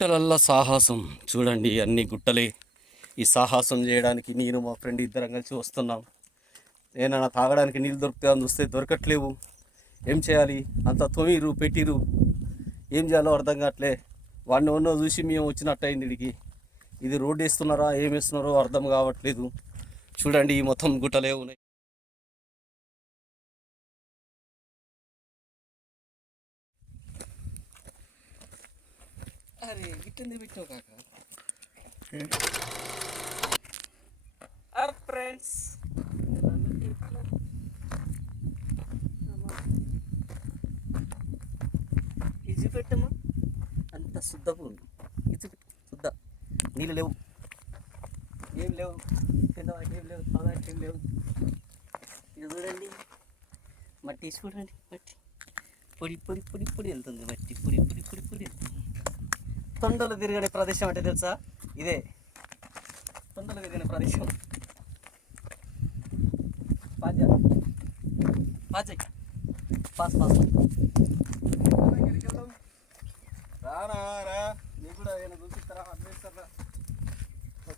గుట్టలల్లా సాహసం. చూడండి అన్ని గుట్టలే. ఈ సాహసం చేయడానికి నేను మా ఫ్రెండ్ ఇద్దరం కలిసి వస్తున్నాం. ఏమైనా తాగడానికి నీళ్ళు దొరుకుతాయని చూస్తే దొరకట్లేవు. ఏం చేయాలి? అంత తొమ్మిరు పెట్టిరు. ఏం చేయాలో అర్థం కావట్లే. వాడిని ఉన్నో చూసి మేము వచ్చినట్టయింది ఇడికి. ఇది రోడ్డు వేస్తున్నారా ఏం వేస్తున్నారో అర్థం కావట్లేదు. చూడండి ఈ మొత్తం గుట్టలే ఉన్నాయి. అరే గిట్టంది పెట్టావు కాక. ఫ్రెండ్స్. ఇది పెట్టమ్మా. అంత శుద్ధపు ఇది శుద్ధ. నీళ్ళు లేవు. ఏం లేవు. తినడానికి ఏం లేవు. తాగడానికి ఏం లేవు. ఇది చూడండి. మట్టి చూడండి మట్టి. పొడి పొడి పొడి పొడి వెళ్తుంది. మట్టి పొడి పొడి పొడి పొడి. తొండలు తిరగని ప్రదేశం అంటే తెలుసా? ఇదే. తొండలు తిరగని ప్రదేశం. పాజ. Pass pass. రానా రా. నీకు కూడా ఏమైనా చూపిస్తారా? అడ్వైస్తారా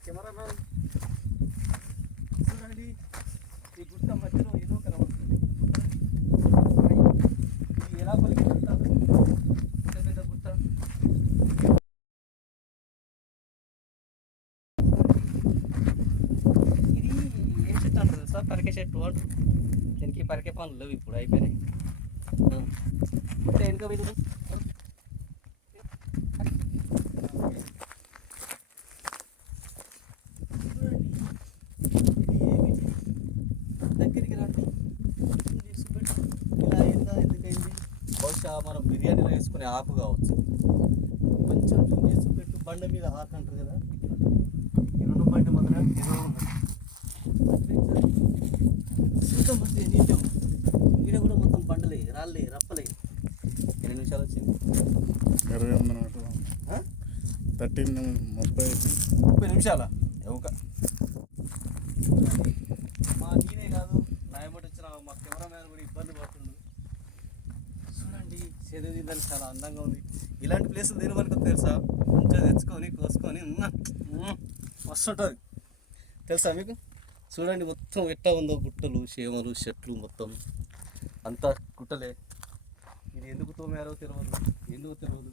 కెమెరా చూడండి. ఈ గుట్ట మధ్యలో ఏదో కనబడుతుంది ఇది ఎలా పలికింటారు పెద్ద పెద్ద గుట్ట ఇది ఏం తెలుసా పరికే చెట్టు అంటారు దీనికి పరికే పనులు లేవు ఇప్పుడు అయిపోయినాయి. గుట్ట వెనుక పోయింది దగ్గరికి రండి ఇలా అయిందా? ఎందుకైంది? బహుశా మనం బిర్యానీలో వేసుకునే ఆకు కావచ్చు. కొంచెం జూమ్ చేసి పెట్టు. బండ మీద ఆకు అంటారు కదా. రెండు బండి మాత్రం ఏదో చూద్దాం మధ్య నీటే ఈడ కూడా మొత్తం బండలే రాళ్ళే రప్పలే ఇరవై నిమిషాలు వచ్చింది ఇరవై ఎనిమిది నిమిషాలు థర్టీన్ ముప్పై ముప్పై నిమిషాల ఒక మా నేనే కాదు నా ఎమ్మటి వచ్చిన మా కెమెరామ్యాన్ కూడా ఇబ్బంది పడుతుంది చూడండి చదివిందని చాలా అందంగా ఉంది ఇలాంటి ప్లేసులు దేని వరకు తెలుసా మంచిగా తెచ్చుకొని కోసుకొని మస్తు ఉంటుంది తెలుసా మీకు చూడండి మొత్తం ఎట్లా ఉందో గుట్టలు చేమలు చెట్లు మొత్తం. అంతా గుట్టలే. ఇది ఎందుకు తోమారో తెలియదు ఎందుకు తెలియదు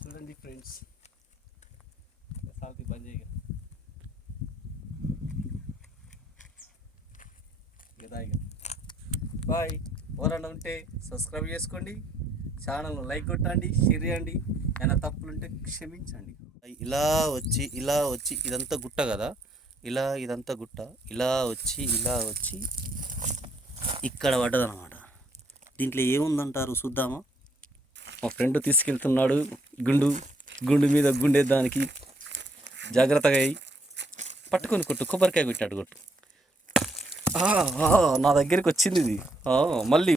చూడండి ఫ్రెండ్స్. సాగుతీ బంద్ చేయగా. కదా ఇక. బాయ్. ఎవరన్నా ఉంటే సబ్స్క్రైబ్ చేసుకోండి. ఛానల్ను లైక్ కొట్టండి షేర్ చేయండి. ఏమైనా తప్పులు ఉంటే క్షమించండి. ఇలా వచ్చి ఇలా వచ్చి ఇదంతా గుట్ట కదా? ఇలా ఇదంతా గుట్ట ఇలా వచ్చి ఇలా వచ్చి ఇక్కడ పడ్డదనమాట దీంట్లో ఏముందంటారు చూద్దామా? మా ఫ్రెండ్ తీసుకెళ్తున్నాడు గుండు గుండు మీద గుండేదానికి జాగ్రత్తగా అయ్యి పట్టుకొని కొట్టు కొబ్బరికాయ కొట్టాడు కొట్టు. నా దగ్గరికి వచ్చింది ఇది. మళ్ళీ